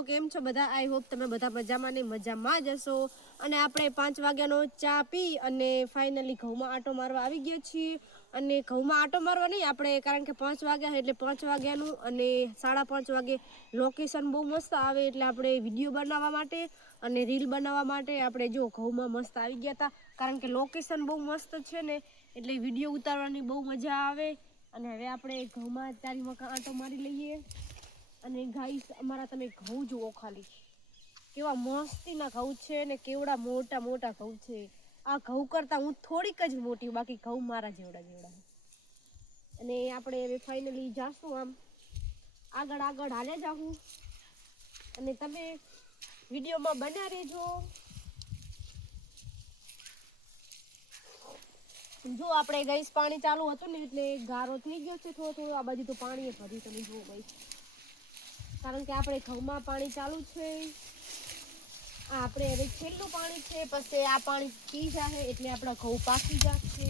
તો કેમ છો બધા? આઈ હોપ તમે બધા મજામાં ને મજામાં જ હશો. અને આપણે 5 વાગ્યાનો ચા પી અને ફાઇનલી ઘઉંમાં આટો મારવા આવી ગયા છીએ. અને ઘઉંમાં આટો મારવા નહીં આપણે, કારણ કે 5 વાગ્યા એટલે 5 વાગ્યાનું અને 5:30 વાગે લોકેશન બહુ મસ્ત આવે, એટલે આપણે વિડીયો બનાવવા માટે અને રીલ બનાવવા માટે આપણે જો ઘઉંમાં મસ્ત આવી ગયા હતા. કારણ કે લોકેશન બહુ મસ્ત છે ને, એટલે વિડીયો ઉતારવાની બહુ મજા આવે. અને હવે આપણે ઘઉંમાં ચારી મકા આટો મારી લઈએ. અને ગાઈસ અમારા તમે ઘઉં જુઓ ખાલી, કેવા મસ્તીના ઘઉં છે ને કેવડા મોટા મોટા ઘઉં છે. આ ઘઉં કરતાં હું થોડીક જ મોટી, બાકી ઘઉં મારા જેવડા જેવડા. અને આપણે હવે ફાઇનલી જાશું આમ આગળ આગળ હાલે જાઉં, અને તમે વિડીયોમાં બન્યા રહેજો. જો આપણે ગઈસ પાણી ચાલુ હતું ને એટલે ગારો થઈ ગયો છે થોડો થોડો. આ બાજુ તો પાણી ભર્યું, તમે જુઓ ગઈસ, કારણ કે આપણે ઘઉંમાં પાણી ચાલુ છે. આ આપણે હવે છેલ્લું પાણી છે, પછી આ પાણી પી જાય એટલે આપણા ઘઉં પાકી જશે.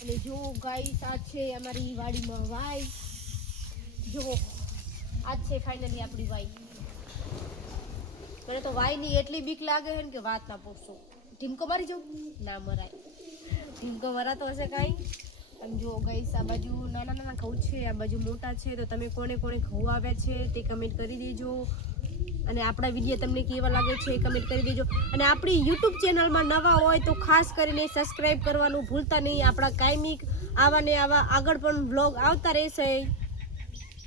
અને જો ગાઈસ આ છે અમારી વાડીમાં વાય, જો આ છે ફાઇનલી આપણી વાય. મને તો વાયની એટલી બીક લાગે છે ને કે વાત ના પૂછો. ઢીમકો મારી જાઉં ના મરાય, ઢીમકો મરાતો હશે કાંઈ. અને જો ગાઈસ આ બાજુ નાના નાના ઘઉં છે, આ બાજુ મોટા છે. તો તમે કોને કોને ઘઉં આવ્યા છે તે કમેન્ટ કરી દેજો. અને આપણા વિડીયો તમને કેવા લાગે છે એ કમેન્ટ કરી દેજો. અને આપણી યુટ્યુબ ચેનલમાં નવા હોય તો ખાસ કરીને સબસ્ક્રાઈબ કરવાનું ભૂલતા નહીં. આપણા કાયમિક આવા ને આવા આગળ પણ વ્લોગ આવતા રહેશે.